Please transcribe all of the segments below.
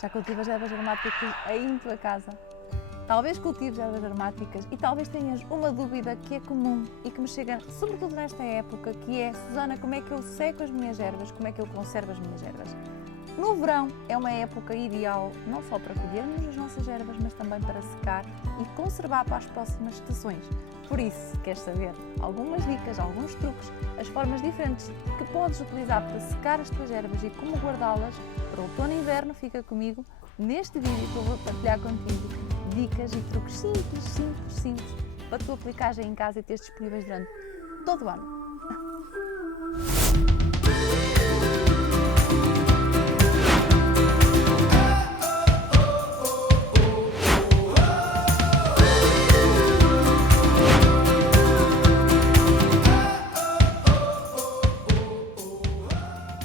Já cultivas ervas aromáticas aí em tua casa? Talvez cultives ervas aromáticas e talvez tenhas uma dúvida que é comum e que me chega sobretudo nesta época, que é: Susana, como é que eu seco as minhas ervas? Como é que eu conservo as minhas ervas? No verão é uma época ideal não só para colhermos as nossas ervas, mas também para secar e conservar para as próximas estações. Por isso, se queres saber algumas dicas, alguns truques, as formas diferentes que podes utilizar para secar as tuas ervas e como guardá-las para outono e inverno, fica comigo neste vídeo que eu vou partilhar contigo dicas e truques simples para tu aplicares em casa e teres disponíveis durante todo o ano.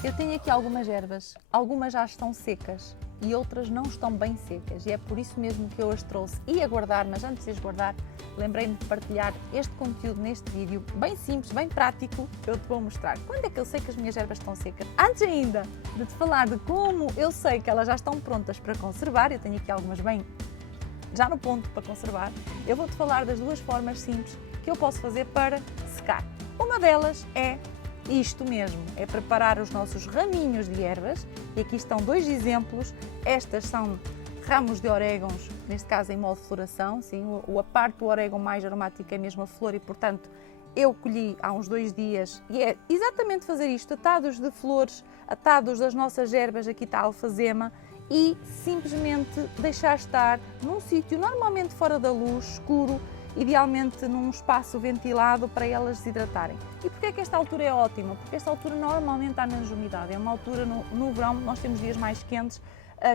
Eu tenho aqui algumas ervas, algumas já estão secas e outras não estão bem secas, e é por isso mesmo que eu as trouxe e a guardar, mas antes de as guardar, lembrei-me de partilhar este conteúdo neste vídeo, bem simples, bem prático, que eu te vou mostrar. Quando é que eu sei que as minhas ervas estão secas? Antes ainda de te falar de como eu sei que elas já estão prontas para conservar, eu tenho aqui algumas bem já no ponto para conservar, eu vou-te falar das duas formas simples que eu posso fazer para secar. Uma delas é isto mesmo, é preparar os nossos raminhos de ervas, e aqui estão dois exemplos. Estas são ramos de orégãos, neste caso em modo de floração, sim, a parte do orégão mais aromática é mesmo a flor e, portanto, eu colhi há uns 2 dias e é exatamente fazer isto, atados de flores, atados das nossas ervas, aqui está a alfazema, e simplesmente deixar estar num sítio normalmente fora da luz, escuro, idealmente num espaço ventilado para elas desidratarem. E porquê é que esta altura é ótima? Porque esta altura normalmente há menos umidade, é uma altura no verão, nós temos dias mais quentes,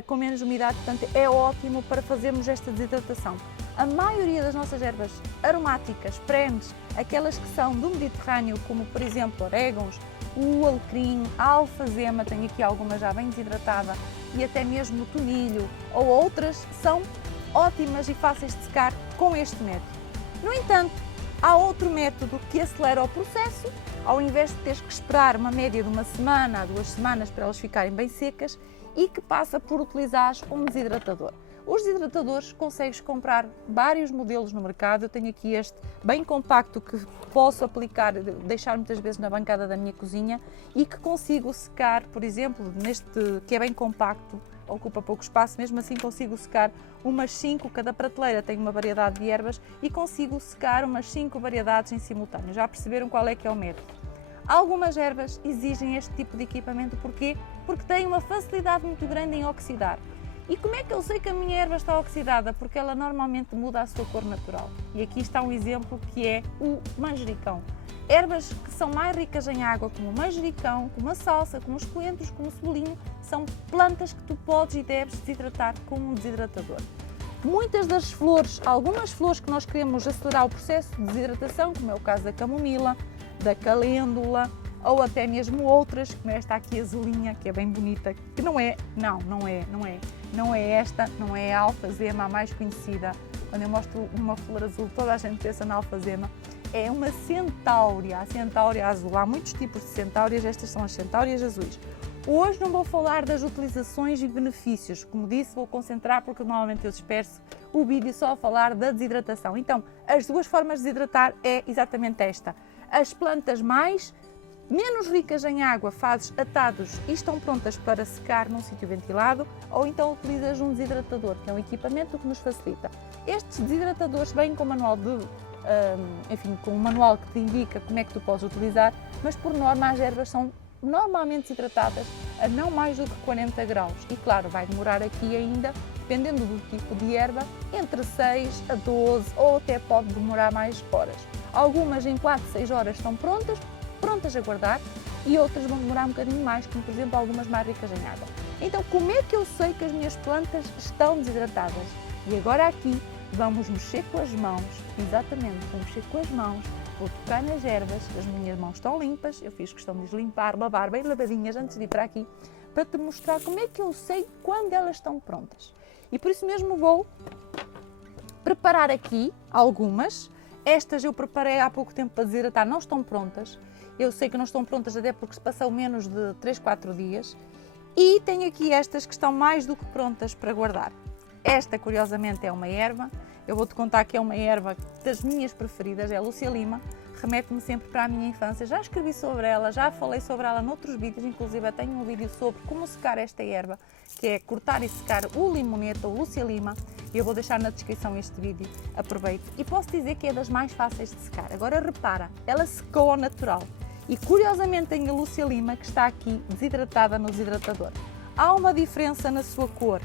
com menos umidade, portanto é ótimo para fazermos esta desidratação. A maioria das nossas ervas aromáticas, perenes, aquelas que são do Mediterrâneo, como por exemplo orégãos, o alecrim, a alfazema, tenho aqui algumas já bem desidratada, e até mesmo o tomilho ou outras, são ótimas e fáceis de secar com este método. No entanto, há outro método que acelera o processo, ao invés de teres que esperar uma média de 1 semana a 2 semanas para elas ficarem bem secas, e que passa por utilizar um desidratador. Os desidratadores consegues comprar vários modelos no mercado, eu tenho aqui este bem compacto que posso aplicar, deixar muitas vezes na bancada da minha cozinha e que consigo secar, por exemplo, neste que é bem compacto, ocupa pouco espaço, mesmo assim consigo secar umas 5, cada prateleira tem uma variedade de ervas e consigo secar umas 5 variedades em simultâneo. Já perceberam qual é que é o método? Algumas ervas exigem este tipo de equipamento, porquê? Porque têm uma facilidade muito grande em oxidar. E como é que eu sei que a minha erva está oxidada? Porque ela normalmente muda a sua cor natural. E aqui está um exemplo que é o manjericão. Ervas que são mais ricas em água, como o manjericão, como a salsa, como os coentros, como o cebolinho, são plantas que tu podes e deves desidratar com um desidratador. Muitas das flores, algumas flores que nós queremos acelerar o processo de desidratação, como é o caso da camomila, da calêndula, ou até mesmo outras, como esta aqui azulinha, que é bem bonita, que não é esta, não é a alfazema a mais conhecida. Quando eu mostro uma flor azul, toda a gente pensa na alfazema. É uma centáurea, a centáurea azul. Há muitos tipos de centáureas, estas são as centáureas azuis. Hoje não vou falar das utilizações e benefícios, como disse, vou concentrar porque normalmente eu disperso o vídeo só a falar da desidratação. Então, as duas formas de desidratar é exatamente esta. As plantas menos ricas em água fazes atados e estão prontas para secar num sítio ventilado, ou então utilizas um desidratador, que é um equipamento que nos facilita. Estes desidratadores vêm com manual com um manual que te indica como é que tu podes utilizar, mas por norma as ervas são normalmente desidratadas a não mais do que 40 graus. E claro, vai demorar aqui ainda, dependendo do tipo de erva, entre 6 a 12 ou até pode demorar mais horas. Algumas em 4, 6 horas estão prontas a guardar, e outras vão demorar um bocadinho mais, como por exemplo algumas mais ricas em água. Então, como é que eu sei que as minhas plantas estão desidratadas? E agora aqui vamos mexer com as mãos, exatamente, vou mexer com as mãos, vou tocar nas ervas, as minhas mãos estão limpas, eu fiz questão de as limpar, lavar bem lavadinhas antes de ir para aqui, para te mostrar como é que eu sei quando elas estão prontas. E por isso mesmo vou preparar aqui algumas. Estas eu preparei há pouco tempo para desidratar, não estão prontas. Eu sei que não estão prontas até porque se passou menos de 3, 4 dias. E tenho aqui estas que estão mais do que prontas para guardar. Esta, curiosamente, é uma erva. Eu vou-te contar que é uma erva das minhas preferidas, é a Lúcia Lima. Remete-me sempre para a minha infância. Já escrevi sobre ela, já falei sobre ela noutros vídeos, inclusive tenho um vídeo sobre como secar esta erva, que é cortar e secar o limonete ou Lúcia Lima. Eu vou deixar na descrição este vídeo, aproveite. E posso dizer que é das mais fáceis de secar. Agora repara, ela secou ao natural. E curiosamente tenho a Lúcia Lima que está aqui desidratada no desidratador. Há uma diferença na sua cor,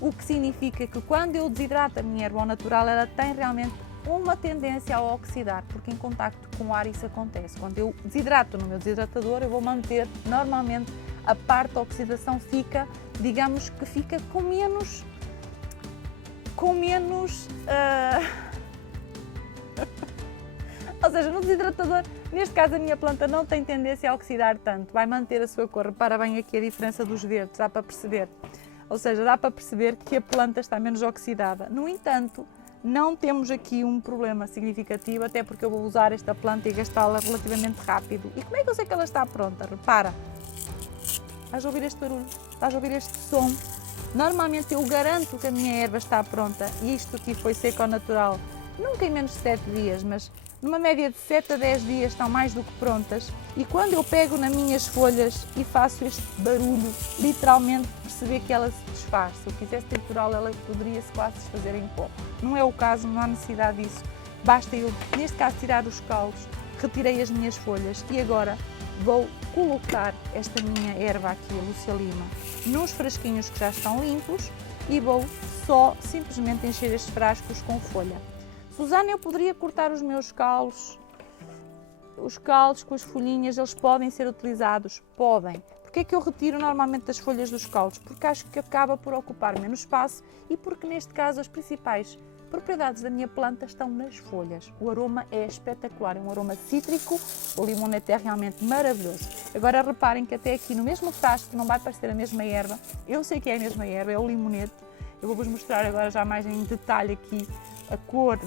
o que significa que quando eu desidrato a minha erva ao natural, ela tem realmente uma tendência a oxidar, porque em contacto com o ar isso acontece. Quando eu desidrato no meu desidratador, eu vou manter, normalmente, a parte da oxidação fica, digamos que fica com menos ou seja, no desidratador, neste caso a minha planta não tem tendência a oxidar tanto, vai manter a sua cor. Repara bem aqui a diferença dos verdes, dá para perceber. Ou seja, dá para perceber que a planta está menos oxidada. No entanto, não temos aqui um problema significativo, até porque eu vou usar esta planta e gastá-la relativamente rápido. E como é que eu sei que ela está pronta? Repara, estás a ouvir este barulho? Estás a ouvir este som? Normalmente eu garanto que a minha erva está pronta, e isto aqui foi seco ao natural, nunca em menos de 7 dias, mas numa média de 7 a 10 dias estão mais do que prontas. E quando eu pego nas minhas folhas e faço este barulho, literalmente perceber que ela se desfaz. Se eu quisesse triturá-la, ela poderia-se quase desfazer em pó. Não é o caso, não há necessidade disso. Basta eu, neste caso, tirar os caules, retirei as minhas folhas e agora vou colocar esta minha erva aqui, a Lúcia Lima, nos frasquinhos que já estão limpos e vou só simplesmente encher estes frascos com folha. Susana, eu poderia cortar os meus caules? Os caules com as folhinhas, eles podem ser utilizados? Podem. Porquê é que eu retiro normalmente as folhas dos caules? Porque acho que acaba por ocupar menos espaço e porque neste caso as principais propriedades da minha planta estão nas folhas. O aroma é espetacular, é um aroma cítrico, o limonete é realmente maravilhoso. Agora reparem que até aqui no mesmo frasco não vai parecer a mesma erva, eu sei que é a mesma erva, é o limonete. Eu vou-vos mostrar agora já mais em detalhe aqui a cor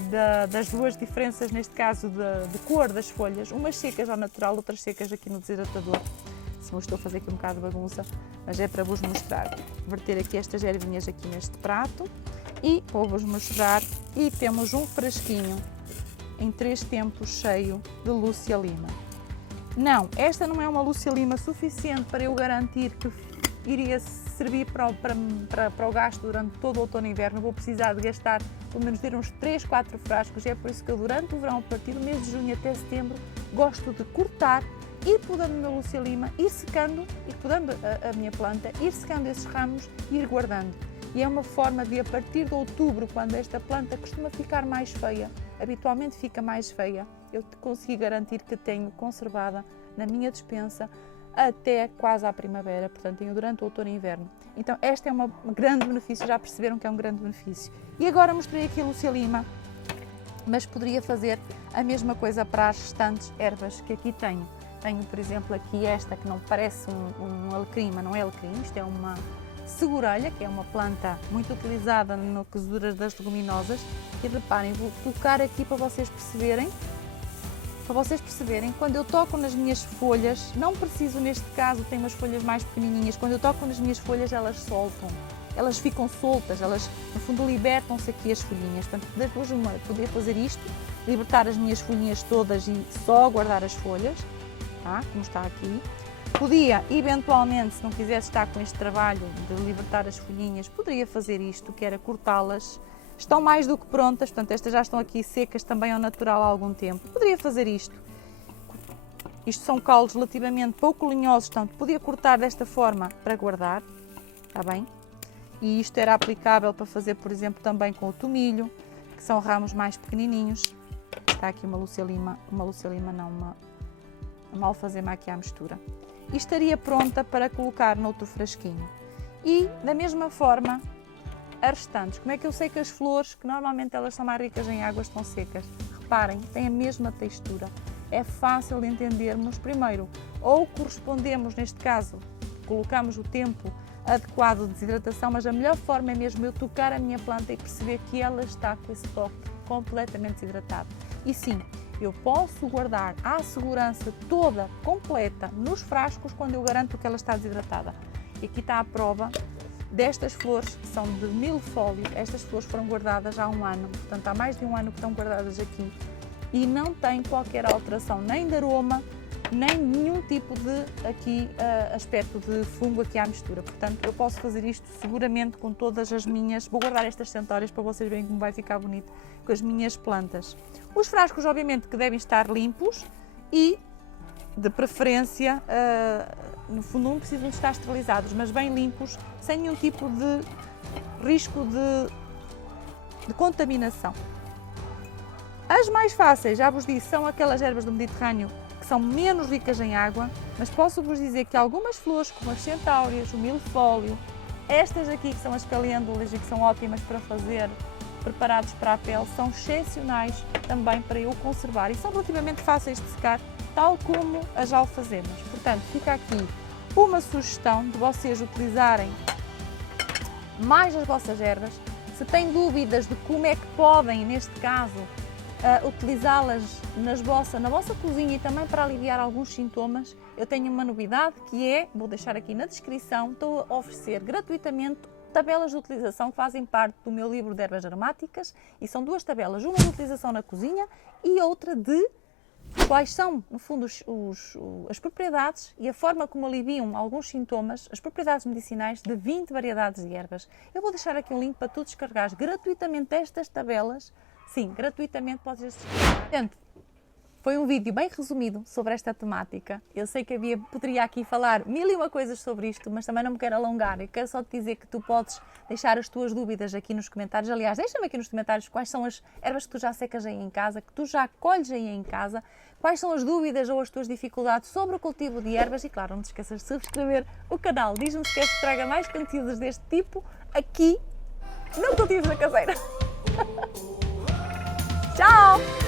das duas diferenças, neste caso de cor das folhas, umas secas ao natural, outras secas aqui no desidratador. Se eu estou a fazer aqui um bocado de bagunça, mas é para vos mostrar. Verter aqui estas ervinhas aqui neste prato e vou-vos mostrar. E temos um frasquinho em 3 tempos cheio de Lúcia Lima. Não, esta não é uma Lúcia Lima suficiente para eu garantir que iria servir para o gasto durante todo o outono e inverno. Vou precisar de gastar pelo menos ter uns 3, 4 frascos. É por isso que eu durante o verão, a partir do mês de junho até setembro, gosto de cortar, ir podando o meu Lúcia Lima, ir secando, ir podando a minha planta, ir secando esses ramos e ir guardando. E é uma forma de, a partir de outubro, quando esta planta costuma ficar mais feia, habitualmente fica mais feia, eu consegui garantir que tenho conservada na minha despensa até quase à primavera, portanto tenho durante o outono e inverno. Então este é um grande benefício, já perceberam que é um grande benefício. E agora mostrei aqui a Lúcia Lima, mas poderia fazer a mesma coisa para as restantes ervas que aqui tenho. Tenho, por exemplo, aqui esta que não parece um alecrim, mas não é alecrim, isto é uma segurelha, que é uma planta muito utilizada na cozedura das leguminosas. E reparem, vou tocar aqui para vocês perceberem. Quando eu toco nas minhas folhas, não preciso, neste caso, tem umas folhas mais pequenininhas, quando eu toco nas minhas folhas elas soltam, elas ficam soltas, elas no fundo libertam-se aqui as folhinhas. Portanto, depois eu poder fazer isto, libertar as minhas folhinhas todas e só guardar as folhas, tá? Como está aqui. Podia, eventualmente, se não quisesse estar com este trabalho de libertar as folhinhas, poderia fazer isto, que era cortá-las. Estão mais do que prontas, portanto estas já estão aqui secas também ao natural há algum tempo. Poderia fazer isto. Isto são caules relativamente pouco linhosos, portanto podia cortar desta forma para guardar, está bem? E isto era aplicável para fazer, por exemplo, também com o tomilho, que são ramos mais pequenininhos. Está aqui uma alfazema aqui à mistura. E estaria pronta para colocar noutro frasquinho. E da mesma forma, as restantes. Como é que eu sei que as flores, que normalmente elas são mais ricas em água, estão secas? Reparem, têm a mesma textura. É fácil de entendermos. Primeiro, ou correspondemos, neste caso, colocamos o tempo adequado de desidratação, mas a melhor forma é mesmo eu tocar a minha planta e perceber que ela está com esse toque completamente desidratado. E sim, eu posso guardar a segurança toda, completa, nos frascos quando eu garanto que ela está desidratada. E aqui está a prova destas flores, que são de milfólio. Estas flores foram guardadas há um ano, portanto há mais de um ano que estão guardadas aqui. E não tem qualquer alteração, nem de aroma, nem nenhum tipo de aspecto de fungo aqui à mistura. Portanto, eu posso fazer isto seguramente com todas as minhas... Vou guardar estas centórias para vocês verem como vai ficar bonito com as minhas plantas. Os frascos, obviamente, que devem estar limpos e, de preferência, no fundo não precisam de estar esterilizados, mas bem limpos, sem nenhum tipo de risco de contaminação. As mais fáceis, já vos disse, são aquelas ervas do Mediterrâneo que são menos ricas em água, mas posso-vos dizer que algumas flores, como as centáureas, o milfólio, estas aqui que são as calêndulas e que são ótimas para fazer preparados para a pele, são excepcionais também para eu conservar e são relativamente fáceis de secar, tal como as alfazemas. Portanto, fica aqui uma sugestão de vocês utilizarem mais as vossas ervas. Se têm dúvidas de como é que podem, neste caso, utilizá-las na vossa cozinha e também para aliviar alguns sintomas, eu tenho uma novidade que é, vou deixar aqui na descrição, estou a oferecer gratuitamente tabelas de utilização que fazem parte do meu livro de ervas aromáticas e são duas tabelas, uma de utilização na cozinha e outra de quais são, no fundo, as propriedades e a forma como aliviam alguns sintomas, as propriedades medicinais de 20 variedades de ervas. Eu vou deixar aqui um link para tu descarregares gratuitamente estas tabelas. Sim, gratuitamente podes descarregar. Portanto, foi um vídeo bem resumido sobre esta temática. Eu sei que poderia aqui falar mil e uma coisas sobre isto, mas também não me quero alongar. Eu quero só te dizer que tu podes deixar as tuas dúvidas aqui nos comentários. Aliás, deixa-me aqui nos comentários quais são as ervas que tu já secas aí em casa, que tu já colhes aí em casa, quais são as dúvidas ou as tuas dificuldades sobre o cultivo de ervas e, claro, não te esqueças de subscrever o canal. Diz-me se queres que traga mais conteúdos deste tipo aqui no Cultivos da Caseira. Tchau!